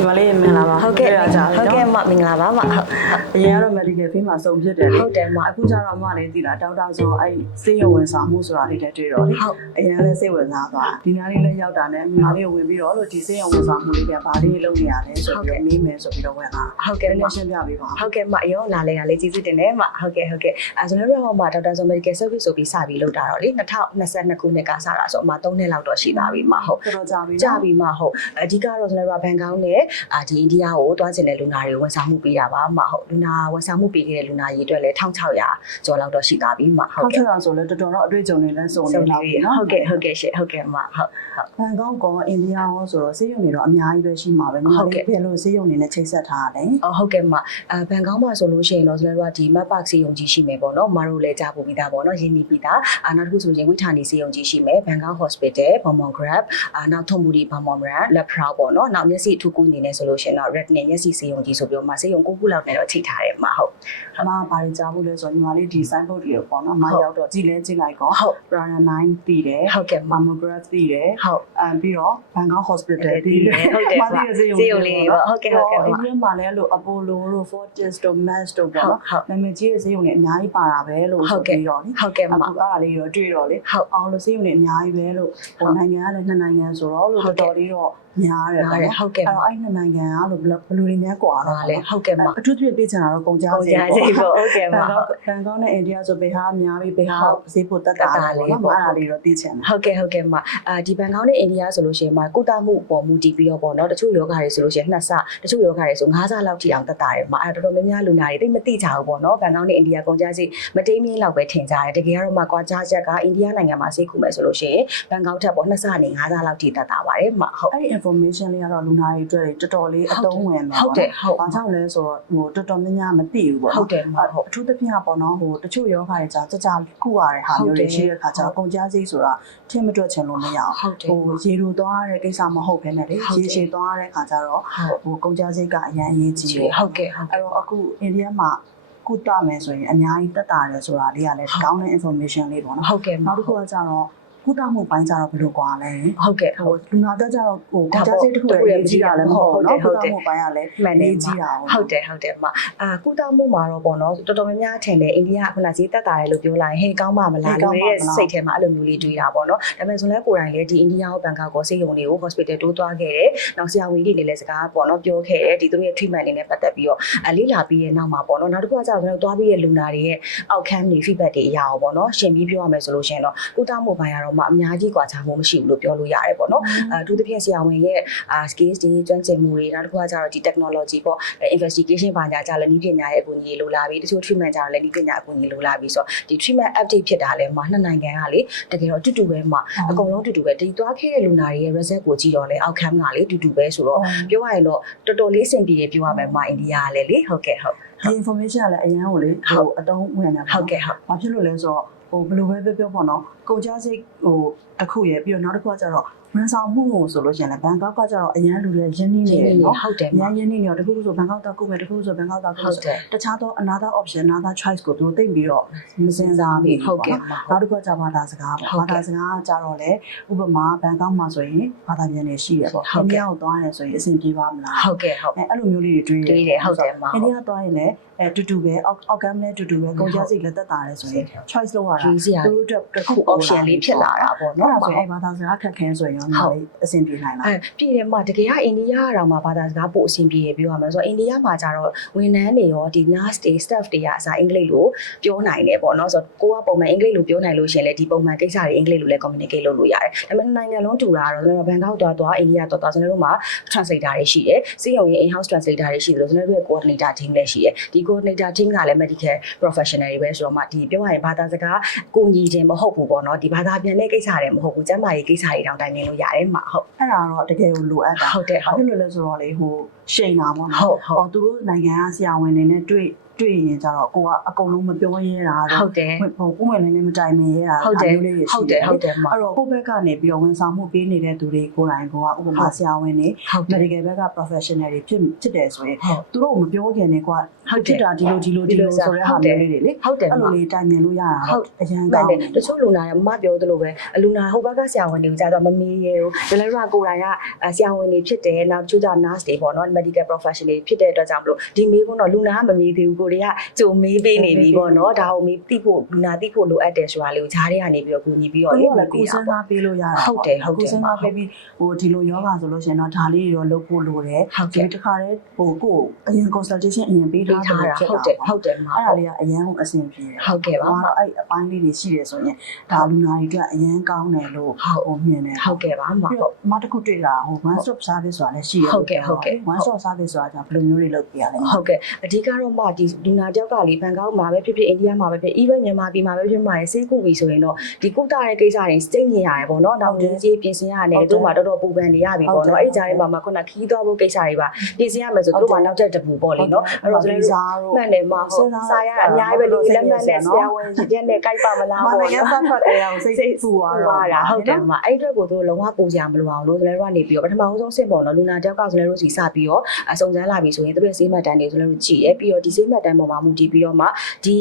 ဒီမလေးမင်္ဂလာပါဟုတ်ကဲ့တွေ့ရကြပြီဟုတ်ကဲ့နော်မမင်္ဂလာပါမဟုတ်အရင်ကတော့ medical field မှာစုံဖြစ်တယ်လေဟုတ်တယ်မအခုကျတော့အမလေးသိလားဒေါက်တာဆိုအဲ့စေးရုံဝင်ဆောင်မှုဆိုတာလေးလည်းတွေ့တော့လေဟုတ်အရင်လည်းစိတ်ဝင်စားသွားဒီနားလေးလည်းရောက်တာနဲ့ညီမလေးကိုဝင်ပြီးတော့လို့ဒီစေးရုံဝင်ဆောင်မှုလေးကဘာလေးလုပ်နေရလဲဆိုပြီးတော့မေးမယ်ဆိုပြီးတော့ဝင်လာဟုတ်ကဲကဲ့မနည်းရှင်းပြပေးပါဟုတ်ကဲ့မအရောလာလဲတာလေးကျေးဇူးတင်တယ်မဟုတ်ကဲ့ဟုတ်ကဲ့အဲကျွန်တော်တို့ကမှဒေါက်တာဆို medical service ဆိုပြီးစပြီးလုပ်တာတော့လေ2022ခုနှစ်ကစတာဆိုအမှ3နှစ်လောက်တော့ရှိသွားပြီမဟုတ်တော်တော်ကြာပြီကြပြီမဟုတ်အဓိကတော့ကျွန်တော်တို့ကဘန်ကောက်နဲ့အာဒီအိန္ဒိယကိုတွားချင်တဲ့လူနာတွေကိုဝန်ဆောင်မှုပေးတာပါမဟုတ်လူနာဝန်ဆောင်မှုပေးခဲ့တဲ့လူနာကြီးအတွက်လည်း1600ကျော်လောက်တော့ရှိသွားပြီမဟုတ်ဟုတ်ကဲ့ကဲ့အောင်ဆိုလဲတော်တော်တော့အတွေ့အကြုံတွေလည်းစုံနေဆုံးလောက်ပြီပြီနော်ဟုတ်ကဲ့ဟုတ်ကဲ့ရှင့်ဟုတ်ကဲ့မဟုတ်ဘန်ကောက်ကောအိန္ဒိယရောဆိုတော့စေးရုံတွေတော့အများကြီးပဲရှိမှာပဲညီမဟုတ်ကဲ့လေးဘယ်လိုစေးရုံတွေနဲ့ချိတ်ဆက်ထားရလဲအော်ဟုတ်ကဲ့မအဲဘန်ကောက်မှာဆိုလို့ရှိရင်တော့ကျွန်တော်တို့ကဒီ map park စီယုံကြီးရှိမယ်ပေါ့နော်မအားတို့လည်းကြားပို့ပြီးသားပေါ့နော်ရင်းနှီးပြီးသားအာနောက်တစ်ခုဆိုရင်ဝိထာနီစီယုံကြီးရှိမယ်ဘန်ကောက် hospital ဘော်မော် grab အာနောက်ထုံမူဒီဘော်မော်မရန်လက်ဖရာပေါ့နော်နောက်မျက်စိအထူးကူးအနေနဲ့ဆိုလို့ရှိရင်တော့ retina မျက်စိစီယုံကြီးဆိုပြီးတော့မစီယုံကိုခုလောက်နဲ့တော့ချိန်ထားတယ်မဟုတ်အမဘာတွေကြားဖို့လဲဆိုတော့ညီမလေးဒီ sign board တွေကိုပေါ့နော်မရောက်တော့ကြည်လဲကြည်လိုက်ကောဟုတ် Rana 9တည်တယ်ဟုတ်ကဲ့မ mammograph တည်တယ်ဟုတ်အမ်ပြီးတော့ Bangkok Hospital တည်တယ်ဟုတ်တယ်မပါတည်တဲ့စေယုံလေးပေါ့ဟုတ်ကဲ့ဟုတ်ကဲ့အိပါန္ဒိယမှာလည်းအဲ့လို Apollo တို့ Fortis တို့ Mass တို့ပေါ့ဟုတ်နော်ဟုတ်နာမည်ကြီးတဲ့ဈေးရုံတွေအများကြီးပါတာပဲလို့ဟုတ်ဆိုကဲ့ပြီးတော့လေဟုတ်ကဲ့အခုမအဲ့ဒါလေးတော့တွေ့တော့လေဟုတ်အောင်လို့ဈေးရုံတွေအများကြီးပဲလို့ဟိုနိုင်ငံကလည်းနှစ်နိုင်ငံဆိုတော့လို့ဟုတ်တော်ကဲ့တော်လေးတော့ များတယ်ပေါ့နော် ဟုတ်ကဲ့ အဲ့တော့အဲ့နှစ်နိုင်ငံကလို့ဘယ်လိုဘယ်လိုတွေများกว่าတော့ ပါ ပေါ့ လေ နော် ဟုတ်ကဲ့မ အထူးသဖြင့်သိချင်တာတော့ကုန်ကြ ဟုတ် စေ ကြစေပေါ့ဟုတ်ကဲ့ ဘ မ န်ကောက်ဘန်ကောက်နဲ့အိန္ဒိယဆိုဘေဟာအများပြီးဘေဟာ ဟုတ် ဈေးပိုတက်တာ တက်တာ လေး လေး ပေါ့ ပေါ့ နော်အဲ့ဒါလေးတော့သိချင်တယ် ဟုတ်ကဲ့ဟုတ်ကဲ့မအာဒီဘန်ကောက်နဲ့အိန္ဒိယဆိုလို့ရှိရင်မကုသမှုပေါ်မူတည်ပြီးတော့ပေါ့နော်တချို့ယောဂါတွေဆိုလို့ရှိရင်နှစ်ဆတချို့ယောဂါတွေဆို၅ဆလောက်ထိအောင်တက်တာတယ်မအဲ့ဒါတော်တော်များများလူနာတွေသိမသိကြဘူးပေါ့နော်ဘန်ကောက်နဲ့အိန္ဒိယကုန်ကြစီမတိမ်မင်းလောက်ပဲထင်ကြတယ်တကယ်ကတော့မကွာကြားချက်ကအိန္ဒိယနိုင်ငံမှာဈေးခုမယ်ဆိုလို့ရှိရင်ဘန်ကောက်ထက်ပေါ့နှစ်ဆနဲ့၅ဆလောက်ထိတက်တာပါတယ်မဟုတ် အဲ့ဒီ information လေးကတော့လူနာတွေအတွက်တော်တော်လေးအသုံးဝင်တယ်ဟုတ်တယ်ဟုတ်ဘာကြောင့်လဲဆိုတော့ဟိုတော်တော်များများမသိဘူးပေါ့ဟုတ်တယ်မဟုတ်အထူးသဖြင့်ကပေါ့နော်ဟိုတချို့ယောဂါတွေကြာကြာကြာခုရတဲ့ဟာမျိုးတွေရှိတဲ့ခါကျတော့ကုန်ကြစိဆိုတာထင်မတွက်ချင်လို့မရအောင်ဟုတ်တယ်ဟိုရေလိုသွားတဲ့ကိစ္စမဟုတ်ဘဲနဲ့လေဟုတ်တယ်ရေရှည်သွားတဲ့ခါကျတော့ဟုတ်ဟိုကုန်ကြစိကအရင်အရေးကြီးတယ်ဟုတ်ကဲ့ဟုတ်အဲ့တော့အခုအိန္ဒိယမှာကုသမယ်ဆိုရင်အများကြီးတက်တာတယ်ဆိုတာလေးကလည်းကောင်းတဲ့ information လေးပေါ့နော်ဟုတ်ကဲ့မနောက်တစ်ခုကကျတော့ ကုသမှုပိုင်းကျတော့ဘယ်လိုကွာလဲ ဟုတ်ကဲ့ဟု ဟို တ် လူနာတက်ကျတော့ဟို ဒါ ကွာ ပေါ့ ခြားစိတ်တစ်ခုရဲ့ရေးကြီးတာလည်းမဟုတ်ဘူးเนาะ ဟု ကု တ် သ တယ် မှုပိုင်းကလည်း မှန်တယ် ရေးကြီးတာ ဟုတ်တယ်ဟုတ်တယ်မအာကုသမှုမှာတော့ပေါ့နော်တော်တော်များများထင်တယ်အိန္ဒိယကခုနဈေးတက်တာတယ်လို့ပြောလိုက်ရင်ဟေးကောင်းပါမလားလူတွေရဲ့စိတ်ထဲမှာအဲ့လိုမျိုးလေးတွေးတာပေါ့နော်ဒါပေမဲ့ဆိုလဲကိုယ်တိုင်လည်းဒီအိန္ဒိယကိုဘန်ကောက်ကိုစေယုံတွေကို hospital တိုးသွားခဲ့တယ်နောက်ဆရာဝန်ကြီးတွေလည်းစကားပေါ့နော်ပြောခဲ့တယ်ဒီသူတို့ရဲ့ treatment တွေနဲ့ပတ်သက်ပြီးတော့အလေးလာပြီးရဲ့နောက်မှာပေါ့နော်နောက်တစ်ခုကကျတော့ကျွန်တော်သွားပြီးရဲ့လူနာတွေရဲ့ outcome တွေ feedback တွေအရာပေါ့နော်ရှင်ပြီးပြောရမယ်ဆိုလို့ရှိရင်တော့ကုသမှုပိုင်းကတော့ ာ့တော့မှအများကြီးကွာခြားမှုမရှိဘူးလို့ပြောလို့ရတယ်ပေါ့နော်အထူးသဖြင့်ဆရာဝန်ရဲ့ skills တွေကျွမ်းကျင်မှုတွေနောက်တစ်ခုကကျတော့ဒီ technology ပေါ့ investigation ဘာညာကြလည်းနည်းပညာရဲ့အကူအညီလိုလာပြီတချို့ treatment ကြတော့လည်းနည်းပညာအကူအညီလိုလာပြီဆိုတော့ဒီ treatment update ဖြစ်တာလည်းမှနှစ်နိုင်ငံကလေတကယ်တော့အတူတူပဲမှအကုန်လုံးအတူတူပဲဒီသွားခဲ့တဲ့လူနာတွေရဲ့ result ကိုကြည့်တော့လေ outcome ကလေအတူတူပဲဆိုတော့ပြောရရင်တော့တော်တော်လေးစင်ပြေတယ်ပြောရမယ်မှအိန္ဒိယကလည်းလေဟုတ်ကဲ့ဟုတ်ဒီ information ကလည်းအရင်ကလေဟိုအတုံးဝင်နေတာပေါ့ဟုတ်ကဲ့ဟုတ်ဘာဖြစ်လို့လဲဆိုတော့ ဟိုဘယ်လိုပဲပြောပြောပေါ့နော်ကုန်ကြစိတ်ဟိုတစ်ခုရဲ့ပြီးတော့နောက်တစ်ခုကကျတော့ ဝန်ဆောင်မှုကိုဆိုလို့ရှိရင်လည်းဘန်ကောက်ကကျတော့အရင်လူတွေရင်းနှီးနေတယ်နော်ဟုတ်တယ်အရင်ရင်းနှီးနေတော့တစ်ခုခုဆိုဘန်ကောက်တော့ကုမယ်တစ်ခုခုဆိုဘန်ကောက်တော့ကုဟုတ်ဆိုတယ်တခြားသော another option another choice ကိုသူတို့သိပြီးတော့မစင်စားမိဘူးဟုတ်ကဲ့ပေါ့မှာနောက်တစ်ခုကကျဘာသာစကားဟုတ်ပေါ့ကဲ့ဘာသာစကားကကျတော့လေဥပမာဘန်ကောက်မှာဆိုရင်ဘာသာပြန်တွေရှိရပေါ့ဟုတ်ကဲ့အိန္ဒိယကိုသွားရတယ်ဆိုရင်အဆင်ပြေပါမလားဟုတ်ကဲ့ဟုတ်အဲအဲ့လိုမျိုးလေးတွေတွေးတွေးတယ်ဟုတ်တယ်မှာအိန္ဒိယသွားရင်လည်းအဲတူတူပဲအောက်အောက်ကမ်းလည်းတူတူပဲကုန်ကြစိတ်လည်းတက်တာလဲဆိုရင် choice လုပ်ရတာရွေးစရာသူတို့အတွက်တစ်ခု option လေးဖြစ်လာတာပေါ့နော်နော်အဲ့ဒါဆိုရင်အဲ့ဘာသာစကားခက်ခဲဆိုရင်ရောညီမလေးအဆင်ပြေနိုင်လားအဲပြည်တယ်မှာတကယ်ကအိန္ဒိယကတော့မှာဘာသာစကားပို့အဆင်ပြေရပြောရမယ်ဆိုတော့အိန္ဒိယမှာကျတော့ဝန်ထမ်းတွေရောဒီ nurse တွေ staff တွေကအစားအင်္ဂလိပ်လိုပြောနိုင်တယ်ပေါ့နော်ဆိုတော့ကိုကပုံမှန်အင်္ဂလိပ်လိုပြောနိုင်လို့ရှိရင်လည်းဒီပုံမှန်ကိစ္စတွေအင်္ဂလိပ်လိုလည်း communicate လုပ်လို့ရတယ်ဒါပေမဲ့နိုင်ငံလုံးတူတာကတော့ကျွန်တော်ဘန်ကောက်သွားသွားအိန္ဒိယသွားသွားကျွန်တော်တို့မှာ translator တွေရှိတယ်စီးရုံရဲ့ in house translator တွေရှိတယ်လို့ကျွန်တော်တို့ရဲ့ coordinator team လည်းရှိတယ်ဒီ coordinator team ကလည်း medical professional တွေပဲဆိုတော့မှဒီပြောရရင်ဘာသာစကားကိုညီခြင်းမဟုတ်ဘူးပေါ့နော်ဒီဘာသာပြန်တဲ့ကိစ္စတွေမဟုတ်ဘူးကျန်းမာရေးကိစ္စတွေတောင်တိုင်ပင်လို့ရတယ်မှာဟုတ်အဲ့ဒါတော့တကယ်ကိုလိုအပ်တာဟုတ်တယ်ဘာဟုတ်ဖြစ်လို့လဲဆိုတော့လေဟိုရှိန်တာပေါ့နော်ဟုတ်ဟုတ်ဟောသူတို့နိုင်ငံကဆရာဝန်တွေနဲ့တွေ့ တွေ့ရင်ကြတော့ကိုကအကုန်လုံးမပြောရဲတာဟုတော့တ်တယ်ဟိုပုံမှန်လည်းမတိုင်မင်ရဲတာဟုတ်တယ်ဒါမျိုးလေးတွေဟုရှိတ်တတယ်ယ်ဟုတ်တယ်မအဲ့တော့ကိုယ့်ဘက်ကနေပြီးတော့ဝန်ဆောင်မှုပေးနေတဲ့သူတွေကိုယ်တိုင်ကဥပမာဆရာဝန်တွေဟုတ်တယ် medical ဘက်က professional တွေဖြစ်ဖြစ်တယ်ဆိုရင်ဟုတ်သူတို့မပြောခင်နေကွာဟုတ်တယ်ဖြစ်တာဒီလိုဒီလိုဒီလိုဆိုတဲ့ဟာမျိုးလေးတွေလေဟုတ်တယ်အဲ့မလိုလေးတိုင်မြင်လို့ရတာဟုတ်တော့အရင်မှကောန်င်းတယ်တချို့လူနာကမမပြောသလိုပဲအလူနာဟိုဘက်ကဆရာဝန်တွေကိုကြာတော့မမေးရဘူးဒါလည်းတော့ကိုယ်တိုင်ကဆရာဝန်တွေဖြစ်တယ်နောက်တချို့ကျ nurse တွေပေါ့နော် medical professional တွေဖြစ်တဲ့အတွက်ကြောင့်မလို့ဒီမေးခွန်းတော့လူနာကမမေးသေးဘူးကိုတွေကကြုံမေးပေးနေပြီပေါ့နော်ဒါကိုမေးသိဖို့လူနာသိဖို့လိုအပ်တယ်ဆိုတာလေးကိုဈားတွေကနေပြီးတော့ကူညီပြီးတော့သူလေတို့ကလည်းကိုယ်စဉ်းစားပေးလို့ရတာဟုတ်တယ်ဟုတ်တယ်ကိုယ်စဉ်းစားပေးပြီးဟိုဒီလိုယောဂဆိုလို့ရှိရင်တော့ဒါလေးတွေတော့လုပ်ဖို့လိုတယ်ဟုတ်ဒီကဲ့တစ်ခါတည်းဟိုကိုယ်အရင် consultation အရင်ပေးပေးထားထားတာတာဖြစ်ဟုတ်တာတယ်ဟုတ်တယ်မအဲ့ဒါလေးကအရင်ကအဆင်ပြေတယ်ဟုတ်ကဲ့ပါဘာတော့အဲ့အပိုင်းလေးတွေရှိတယ်ဆိုရင်ဒါလူနာတွေအတွက်အရင်ကောင်းတယ်လို့ဟုတ်ဟိုမြင်တယ်ဟုတ်ကဲ့ပါမပြီးဟုတ်တော့မတစ်ခုတွေ့တာဟို one stop service ဆိုတာလည်းရှိတယ်ဟုတ်ကဲ့ဟုတ်ကဲ့ one stop service ဆိုတာကြောင့်ဘယ်လိုမျိုးတွေလုပ်ပြရလဲဟုတ်ကဲ့အဓိကတော့မှဒီလူနာတယောက်ကလေဘန်ကောက်မှာပဲဖြစ်ဖြစ်အိန္ဒိယမှာပဲဖြစ် even မြန်မာပြည်မှာပဲဖြစ်မှာဆေးကုပြီဆိုရင်တော့ဒီကုသတဲ့ကိစ္စတွေစိတ်ညစ်ရတယ်ပေါ့နော်နောက်ဒီကြီးပြင်ဆင်ရတယ်သူတို့မှတော်တော်ပူပန်နေရပြီပေါ့နော်အဲ့ဒီကြားထဲမှာမှခုနခီးသွားဖို့ကိစ္စတွေပါပြင်ဆင်ရမယ်ဆိုသူတို့မှနောက်ထပ်တပူပေါ့လေနော်အဲ့တော့ကျွန်တော်တို့စားတို့မှန်တယ်မဟုတ်စားရတာအများကြီးပဲလေလက်မှတ်နဲ့ဆရာဝန်ကြီးတဲ့နဲ့ကြိုက်ပါမလားမပေါ့နိုင်ငံနော်စားဖတ်တယ်အောင်စိတ်ပူသွားတော့တာဟုတ်တယ်မအဲ့အတွက်ကိုသူတို့လုံးဝပူကြမလို့အောင်လို့ကျွန်တော်တို့ကနေပြီးတော့ပထမဆုံးစစ်ပေါ့နော်လူနာတယောက်ကကျွန်တော်တို့စီစပြီးတော့အစုံစမ်းလာပြီဆိုရင်သူတို့ဆေးမှတ်တမ်းတွေကျွန်တော်တို့ကြည့်ရဲပြီးတော့ဒီဆေးမှတ်တမ်းပေါ်မှာမူတည်ပြီးတော့မှဒီ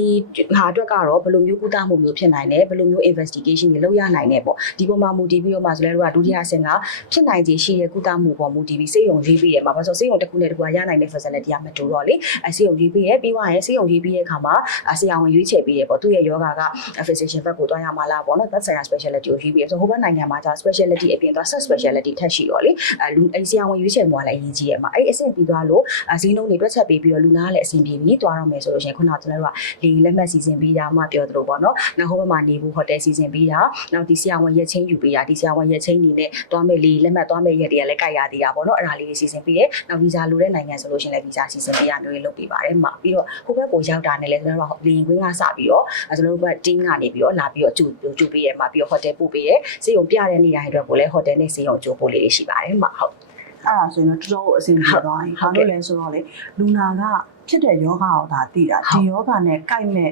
ဟာအတွက်ကတော့ဘယ်လိုမျိုးကုသမှုမျိုးဖြစ်နိုင်လဲဘယ်လိုမျိုး investigation တွေလုပ်ရနိုင်လဲပေါ့ဒီပေါ်မှာမူတည်ပြီးတော့မှကျွန်တော်တို့ကဒုတိယအဆင့်ကဖြစ်နိုင်ခြေရှိတဲ့ကုသမှုပေါ်မူတည်ပြီးဆေးရုံရေးပြီးရမှာဘာလို့ဆိုဆေးရုံတစ်ခုနဲ့တစ်ခုကရနိုင်တဲ့ facility ကမတူတော့လေအဲဆေးရုံရေးပြီးရပြီးသွားရင်ဆေးရုံရေးပြီးရဲ့အခါမှာဆရာဝန်ရွေးချယ်ပြီးရပေါ့သူ့ရဲ့ယောဂက physician ဘက်ကိုတွားရမှာလားပေါ့နော်သက်ဆိုင်ရာ specialty ကိုရေးပြီးရဆိုဟိုဘက်နိုင်ငံမှာကျ specialty အပြင်သွား sub specialty ထက်ရှိတော့လေအဲလူအဲဆရာဝန်ရွေးချယ်မှုကလည်းအရေးကြီးရမှာအဲ့အဆင့်ပြီးသွားလို့ဈေးနှုန်းတွေတွက်ချက်ပေးပြီးတော့လူနာကလည်းအဆင်ပြေပြီးသွားတော့မယ်ဆိုလို့ရှိရင်ခုနကကျွန်တော်တို့ကလေလက်မှတ်စီစဉ်ပေးတာမှပြောသလိုပေါ့နော်နောက်ဟိုဘက်မှာနေဖို့ဟိုတယ်စီစဉ်ပေးတာနောက်ဒီဆရာဝန်ရက်ချင်းယူပေးတာဒီဆရာဝန်ရက်ချင်းနေနဲ့သွားမယ်လေလက်မှတ်သွားမယ်ရက်တွေကလည်းကြိုက်ရသေးတာပေါ့နော်အဲ့ဒါလေးတွေစီစဉ်ပေးရဲနောက်ဗီဇာလိုတဲ့နိုင်ငံဆိုလို့ရှိရင်လည်းဗီဇာစီစဉ်ပေးရမျိုးတွေလုပ်ပေးပါတယ်မှာပြီးတော့ဟိုဘက်ကိုရောက်တာနဲ့လည်းကျွန်တော်တို့ကလေရင်ကွင်းကစပြီးတော့အဲကျွန်တော်တို့ကတင်းကနေပြီးတော့လာပြီးတော့ကြိုကြိုပေးရဲမှာပြီးတော့ဟိုတယ်ပို့ပေးရဲစေုံပြတဲ့နေရာတွေအတွက်ကိုလည်းဟိုတယ်နဲ့စေုံကြိုပို့လေးတွေရှိပါတယ်မှာဟုတ်အဲ့ဒါဆိုရင်တော့တော်တော်အဆင်ပြေသွားရင်ဟုဘာတ်ကဲ့လို့လဲဆိုတော့လေလူနာက ဖြစ်တဲ့ယောဂကိုဒါသိတာဟုတ်ဒီယောဂနဲ့ကိုက်မဲ့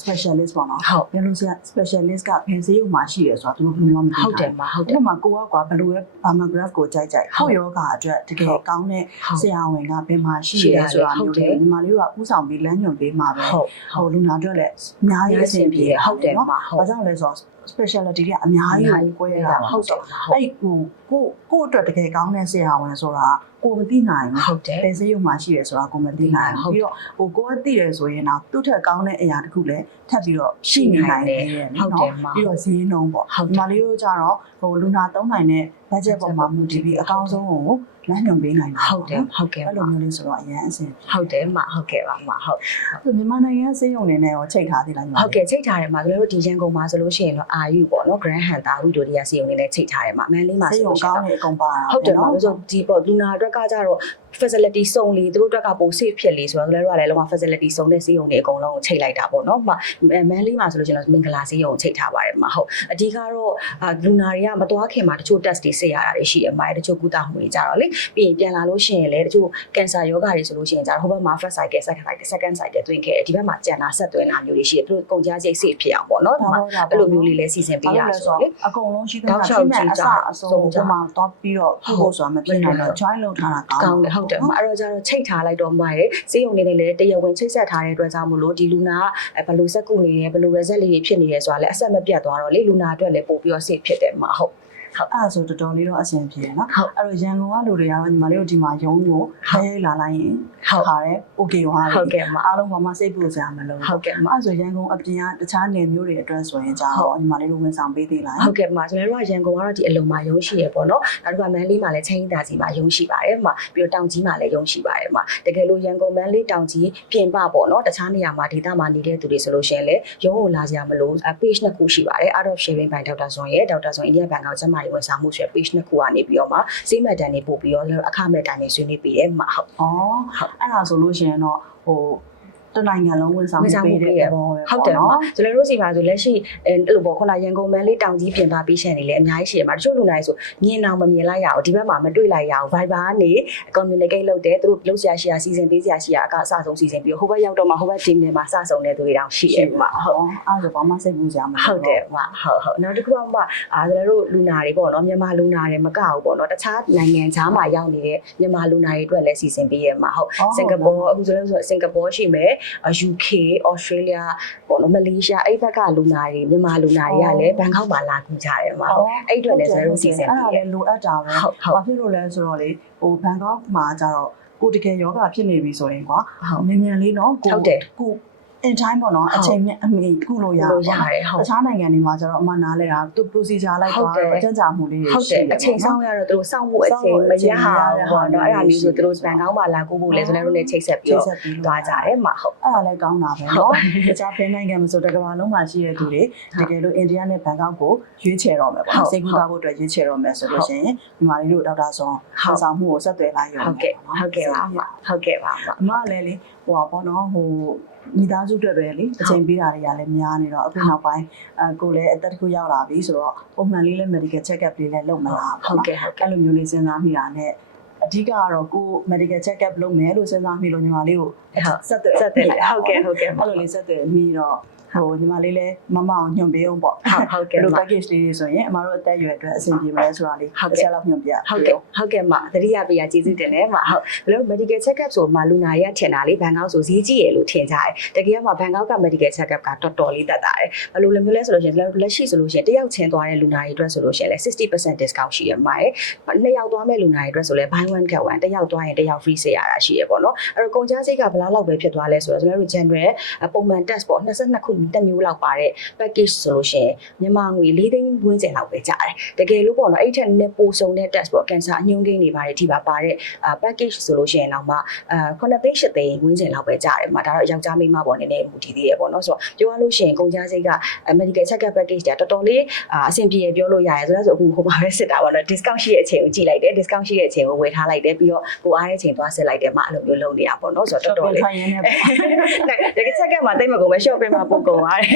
specialist ပေါ့နော်ဟုတ်ဘယ်လိုဆရာ specialist ကဘယ်ဆေးရုံမှာရှိရဲဆိုတော့သူတို့ဘယ်လိုမှမသိဟုတ်တယ်မှာဟုတ်တဒီယ်မှာကိုကကွာဘယ်လိုပဲ mammograph ကိုကြိုက်ကြိုက်ဟုတ်ကိုယောဂအတွက်တကယ်ကောင်းတဲ့ဟုတ်ဆရာဝန်ကဘယ်မှာရှိရှိရဲရတယ်ဆိုတာဟုတ်မျိုးတယ်တွေညီမလေးတို့ကဥဆောင်ပြီးလမ်းညွှန်ပေးမှာပဲဟုတ်ဟိုလူနာအတွက်လည်းအများကြီးအဆင်ပြေဟုတ်တယ်မှာဟုတ်ဘာကြောင့်လဲဆိုတော့ specialty တွေကအများကြီးကို꿰တာပါဟုတ်တယ်အဲ့ကိုကိုကိုအတွက်တကယ်ကောင်းတဲ့ဆရာဝန်ဆိုတာကိုမသိနိုင်ဘူးဟုတ်တယ်ဘယ်ဆေးရုံမှာရှိရဲဆိုတာကိုမသိနိုင်ဟုတ်ဘူးပြီးတော့ဟိုကိုကသိတယ်ဆိုရင်တော့သူ့ထက်ကောင်းတဲ့အရာတစ်ခုလည်းထပ်ပြီးတော့ရှိနေနိုင်တယ်ဟုတ်တယ်မှာပြီးတော့ဈေးနှုန်းပေါ့ဟုတ်တယ်ဒီမလေးတို့ကြတော့ဟိုလူနာသုံးနိုင်တဲ့ budget ပေါ်မှာမူတည်ပြီးအကောင်းဆုံးကိုလမ်းညွှန်ပေးနိုင်တာဟုတ်တယ်ဟုတ်ကဲ့အဲ့လိုမျိုးလေးဆိုတော့အရင်အဆင်ဟုတ်တယ်မှာဟုတ်ကဲ့ပါမှာဟုတ်ပြေမြန်မာနိုင်ငံဆေးရုံတွေနဲ့ရောချိန်ထားသေးလားညီမလေးဟုတ်ကဲ့ချိတ်ထားတယ်မှာကျွန်တော်တို့ဒီရန်ကုန်မှာဆိုလို့ရှိရင်တော့အာယူပေါ့နော် Grand Hunter ဝီဒိုဒီယာစီယုံနေနဲ့ချိတ်ထားတယ်မှာအမန်လေးမှာဆေးဆိုရုံလို့ရှိကောရင်င်းနေအကုန်ပါတာဟုတ်တယ်မှာလို့ဆိုဒီပေါ့လူနာအတွက်ကကြတော့ facility စုံလေသူတို့အတွက်ကပို safe ဖြစ်လေဆိုတော့ကျွန်တော်တို့ကလည်းလုံးဝ facility စုံတဲ့ဆေးရုံတွေအကုန်လုံးကိုချိတ်လိုက်တာပေါ့နော်။မှမန်လေးမှာဆိုလို့ရှိရင်တော့မင်္ဂလာဆေးရုံကိုချိတ်ထားပါတယ်မှာဟုတ်အဓိကတော့လူနာတွေကမသွားခင်မှာတချို့ test တွေဆေးရတာတွေရှိတယ်မှာတချို့ကုသမှုတွေကြတော့လေပြီးရင်ပြန်လာလို့ရှိရင်လည်းတချို့ cancer ယောဂါတွေဆိုလို့ရှိရင်ကြတော့ဟိုဘက်မှာ first cycle second cycle second cycle တွင်းခဲ့တယ်ဒီဘက်မှာကျန်တာဆက်သွင်းတာမျိုးတွေရှိတယ်သူတို့ကုန်ကြစိတ် safe ဖြစ်အောင်ပေါ့နော်ဒီမှာအဲ့လိုမျိုးလေးလည်းစီစဉ်ပေးရဆိုတော့လေအကုန်လုံးရှိသတောမျှက်လျှောရှိက်မဲ့ကြည့်အစကြအဆုံးကိုမှတော့ပြီးတော့ပြုဖို့ဆိုတာမဖြစ်နိုင်တော့ join လုပ်ထားတာကောင်းကောင်းတယ်ဟုတ်တယ်မအဲ့တော့ကျတော့ချိတ်ထားလိုက်တော့မှရယ်စေးုံနေနဲ့လည်းတရားဝင်ချိတ်ဆက်ထားတဲ့အတွက်ကြောင့်မလို့ဒီလူနာကဘယ်လိုစက်ကူနေတယ်ဘယ်လို result လေးတွေဖြစ်နေတယ်ဆိုတာလည်းအဆက်မပြတ်သွားတော့လေလူနာအတွက်လည်းပို့ပြီးတော့ safe ဖြစ်တယ်မှာဟုတ် အဲ့ဒါဆိုတော်တော်လေးတော့အဆင်ပြေတယ်နော်ဟုတ်အဲ့တော့ရန်ကုန်ကလူတွေကတော့ညီမလေးတို့ဒီမှာရုံးကိုခဲလာလိုက်ရင်ဟုတ်ခါရဲ okay ဟွာဟုတ်ကဲ့မအားလုံးဘာမှစိတ်ပူစရာမလိုဟုတ်ကဲ့မအဲ့ဆိုရန်ကုန်အပြင်ကတခြားနယ်မျိုးတွေအတွက်ဆိုရင်ကြာတော့ညီမလေးတို့ဝန်ဆောင်ပေးသေးလားဟုတ်ကဲ့မှာကျွန်တော်တို့ကရန်ကုန်ကတော့ဒီအလုံမှာရုံးရှိရပေါ့နော်နောက်တစ်ခါမန်းလေးမှာလည်းချင်းတာစီမှာရုံးရှိပါတယ်မှာပြီးတော့တောင်ကြီးမှာလည်းရုံးရှိပါတယ်မှာတကယ်လို့ရန်ကုန်မန်းလေးတောင်ကြီးပြင်ပပေါ့နော်တခြားနေရာမှာဒေသမှာနေတဲ့သူတွေဆိုလို့ရှိရင်လည်းရုံးကိုလာကြမလို့ page နှစ်ခုရှိပါတယ် out of sharing by ဒေါက်တာဆွန်ရဲ့ဒေါက်တာဆွန်အိန္ဒိယဘန်ကောက်ကျန်းမာရေးဝန်ဆောင်မှုဆိုတဲ့ page နှစ်ခုကနေပြီးတော့မှစေးမက်တန်တွေပို့ပြီးတော့အခမဲ့တန်တွေဆွေးနွေးပေးတယ်မှာဟုတ်ဩအဲ့ဒါဆိုလို့ရှိရင်တော့ဟို တနိုင်ငံလုံးဝန်ဆောင်ဝန်ဆောင်မှုပေးပေးတဲ့ရဘောပဲဟုတ်တယ်ပါကျွန်တော်တို့စီမှာဆိုလက်ရှိအဲအဲ့လိုပေါ့ခုနရန်ကုန်မန်းလေးတောင်ကြီးပြင်ပပေးရှန်နေလေအများကြီးရှိရမှာတချို့လူနိုင်ဆိုမြင်အောင်မမြင်လိုက်ရအောင်ဒီဘက်မှာမတွေ့လိုက်ရအောင် Viber ကနေ communicate လုပ်တယ်သူတို့လုပ်ဆရာရှိရာစီစဉ်ပေးဆရာရှိရာအကအစဆုံးစီစဉ်ပြီးဟိုဘက်ရောက်တော့မှဟိုဘက် team တွေမှာစဆုံတဲ့သူတွေတောင်ရှိရမှာဟုတ်ဟုတ်အဲ့ဒါဘာမှစိတ်ပူကြမှာဟုတ်တယ်မဟုတ်ဟုတ်နောက်တစ်ခုကမှအာကျွန်တော်တို့လူနာတွေပေါ့နော်မြန်မာလူနာတွေမကဘူးပေါ့နော်တခြားနိုင်ငံခြားမှာရောက်နေတဲ့မြန်မာလူနာတွေအတွက်လည်းစီစဉ်ပေးရမှာဟုတ်စင်ကာပူအခုဆိုလို့ဆိုစင်ကာပူရှိမယ် UK Australia ပေါ့နော်မလေးရှားအဲ့ဘက်ကလူနာတွေမြန်မာလူနာတွေကလည်းဘန်ကောက်မှာလာကူကြတယ်မှာဟုတ်အဲ့အတွက်လည်းကျွန်တော်တို့စီစဉ်အဲ့ဒါပေးရလည်းလိုအပ်တာပဲဟုတ်ဟုတ်ဘာဖြစ်လို့လဲဆိုတော့လေဟိုဘန်ကောက်မှာကျတော့ကိုတကယ်ယောဂဖြစ်နေပြီဆိုရင်ကွာဟုတ်မြန်မြန်လေးနော်ကိုဟုတ်တယ်ကို in time ပေါ့နော်ဟုတ်အချိန်မြတ်အမီကုလို့ရလို့ရပေါ့တယ်ဟုတ်တခြားနိုင်ငံတွေမှာကျတော့အမှနားလဲတာသူ procedure လိုက်ဟုတ်သွားတယ်တော့အကျဉ်းချမှုလေးတွေဟုတ်တရှိယ်တယ်အချိန်ဆောင်ရတော့သူတို့စောင့်ဖို့အချိန်မရဟာဘူးပေါ့နော်အဲ့ဒါမျိုးဆိုသူတို့ဘန်ကောက်မှာလာကူဖို့လဲဆိုတော့လည်းချိတ်ဆက်ပြီးတော့ပြီးသွားကြတယ်မှာဟုတ်အဲ့ဒါလည်းကောင်းတာပဲဟုတ်နော်တခြားဖိနိုင်ငံမှာဆိုတကမ္ဘာလုံးမှာရှိတဲ့သူတွေတကယ်လို့အိန္ဒိယနဲ့ဘန်ကောက်ကိုရွေးချယ်တော့မယ်ပေါ့ဟုတ်နော်စိတ်ကူးသွားဖို့အတွက်ရွေးချယ်တော့မယ်ဆိုလို့ရှိရင်ညီမလေးတို့ဒေါက်တာဆွန်ဟန်ဆောင်မှုကိုဆက်သွယ်လိုက်ရုံဟုတ်ကဲ့ဟုတ်ကဲ့ပါမှာဟုတ်ကဲ့ပါမှာအမလည်းလေဟိုပါပေါ့နော်ဟို မိသားစုအတွက်ပဲလေအချိန်ပေးတာတွေကလည်းများနေတော့အခုနောက်ပိုင်းအကိုလည်းအသက်တစ်ခုရောက်လာပြီဆိုတော့ပုံမှန်လေးလည်း medical check up လေးလည်းလုပ်မလားဟုတ်ကဲ့ဟုတ်ကဲ့အဲ့လိုမျိုးလေးစဉ်းစားမိတာနဲ့အဓိကကတော့ကို medical check up လုပ်မယ်လို့စဉ်းစားမိလို့ညီမလေးကိုဟုတ်ဆက်သွယ်ဆက်တယ်ဟုတ်ကဲ့ဟုတ်ကဲ့အဲ့လိုလေးဆက်သွယ်မိတော့ ဟိုညီမလေးလည်းမမအောင်ညွှန်ပေးအောင်ပေါ့ဟုတ်ဟုတ်ဘယ်ကဲ့လိုမှာ package လေးတွေဆိုရင်အမတို့အသက်အရွယ်အတွက်အဆင်ပြေမလဲဆိုတာလေးဟုတ်တစ်ကဲ့ချက်လောက်ညွှန်ပြဟုတ်ကဲ့ဟုတ်ကဲ့မှာတတိယပြရကျေးဇူးတင်တယ်မှာဟုတ်ဘယ်လို medical check up ဆိုမှလူနာရဲ့ထင်တာလေးဘန်ကောက်ဆိုဈေးကြီးရလို့ထင်ကြတယ်တကယ်ကမှဘန်ကောက်က medical check up ကတော်တော်လေးတက်တာတယ်ဘယ်လိုလဲမျိုးလဲဆိုလို့ရှိရင်ကျွန်တော်တို့လက်ရှိဆိုလို့ရှိရင်တယောက်ချင်းသွားတဲ့လူနာတွေအတွက်ဆိုလို့ရှိရင်လည်း60% discount ရှိရမှာရယ်နှစ်ယောက်သွားမဲ့လူနာတွေအတွက်ဆိုလည်း buy one get one တယောက်သွားရင်တယောက် free ဆေးရတာရှိရပေါ့နော်အဲ့တော့ကုန်ကျစရိတ်ကဘယ်လောက်လောက်ပဲဖြစ်သွားလဲဆိုတော့ကျွန်တော်တို့ general ပုံမှန် test ပေါ့22ခုတစ်မျိုးလောက်ပါတဲ့ package ဆိုလို့ရှိရင်မြန်မာငွေ၄သိန်းဝန်းကျင်လောက်ပဲကျတယ်တကယ်လို့ပေါ့နော်အဲ့ဒီထက်နည်းနည်းပိုစုံတဲ့ test ပေါ့ cancer အညွှန်းကိန်းတွေပါတယ်ဒီပါပါတဲ့အာ package ဆိုလို့ရှိရင်တော့မှအာ9သိန်း10သိန်းဝန်းကျင်လောက်ပဲကျတယ်မှာဒါတော့ယောက်ျားမိန်းမပေါ့နည်းနည်းမူတည်သေးရပေါ့နော်ဆိုတော့ပြောရလို့ရှိရင်ကုန်ကျစရိတ်က medical check up package ကတော်တော်လေးအာအဆင်ပြေရပြောလို့ရတယ်ဆိုတော့ဆိုအခုဟိုမှာပဲစစ်တာပေါ့နော် discount ရှိတဲ့အချိန်ကိုကြည့်လိုက်တယ် discount ရှိတဲ့အချိန်ကိုဝယ်ထားလိုက်တယ်ပြီးတော့ကိုအားတဲ့အချိန်သွားစစ်လိုက်တယ်မှာအဲ့လိုမျိုးလုပ်နေရပေါ့နော်ဆိုတော့တော်တော်လေးထိုင်ရင်းနဲ့ပေါ့တကယ် check up မှာတိတ်မကုန်ပဲ shop ပေးမှာပို့ကုန်ပါတယ်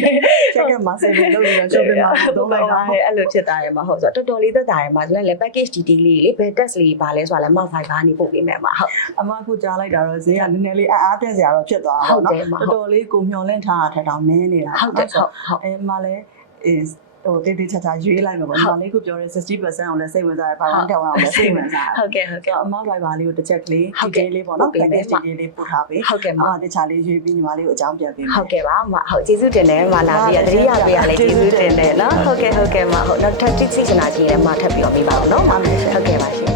check up မှာ saving လုပ်ပြီးတော့ shopping မှာသုံးလိုက်တာဟုတ်အဲ့လိုဖြစ်တာရမှာဟုတ်ဆိုတော့တော်တော်လေးသက်သာရမှာဆိုတော့လည်း package detail လေးလေဘယ် test လေးပါလဲဆိုတာလည်း map fiber နေပို့ပေးမယ်မှာဟုတ်အမအခုကြားလိုက်တာတော့ဈေးကနည်းနည်းလေးအားအားတက်စရာတော့ဖြစ်သွားတာပေါ့ဟုတ်တယ်နော်မဟုတ်တော်တော်လေးကိုမျောလင့်ထားတာထက်တောင်နည်းနေတာဟုတ်တယ်ဟုတ်ဟုတ်အဲမလည်း is ဟိုတိတိကျကျရွေးလိုက်မှာပေါ့ညီမလေးခုပြောတဲ့60%အောင်လည်းစိတ်ဝင်စားတယ်ဘာဝန်းတက်အောင်လည်းစိတ်ဝင်စားတယ်ဟုတ်ကဲ့ဟုတ်ကဲ့အမဘိုင်ဘာလေးကိုတစ်ချက်ကလေးဟုတ်ကဲ့ detail လေးပေါ့နော်ဟုတ်ကဲ့ package detail လေးပို့ထားပေးဟုတ်ကဲ့အမှာမတခြားလေးရွေးပြီးညီမလေးကိုအကြောင်းပြန်ပေးမယ်ဟုတ်ကဲ့ပါမဟုတ်ကျေးဇူးတင်တယ်မလာပြီးရတတိယပေးရလဲကျေးဇူးတင်တယ်နော်ဟုတ်ကဲ့ဟုတ်ကဲ့မဟုတ်နောက်ထပ်တိတိကျကျနာကြီးလည်းမထပ်ပြီးတော့မိပါအောင်နော်မဟုတ်ကဲ့ပါရှင်